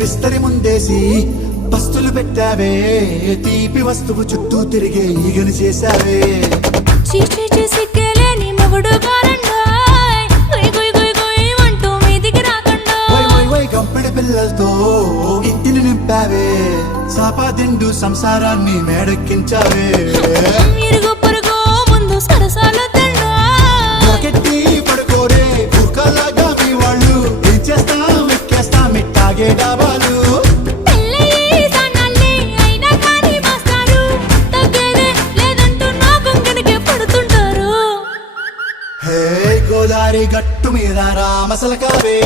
విస్తరి ముందేసి పస్తులు పెట్టావే తీపి వస్తువు చుట్టూ తిరిగే ఈగలు చేశావే చీచీ చేసి కేలేని మొగుడు కారండాయ్ గుయ్ గుయ్ గుయ్ గుయ్ అంటూ మీదికి రాకండాయ్ గంపెడి పిల్లలతో ఇంటిని నింపావే సాపాదిండు సంసారాన్ని మేడెక్కించావే ఇరుగు పొరుగు ముందు సరసాలు కెట్టి పడుకోరే కుక్కలాగా మీ వాళ్ళు ఏం చేస్తాం ఎక్కేస్తాం ఇట్టాగే డాబాలు హే గోదారి గట్టు మీద రామసలకావే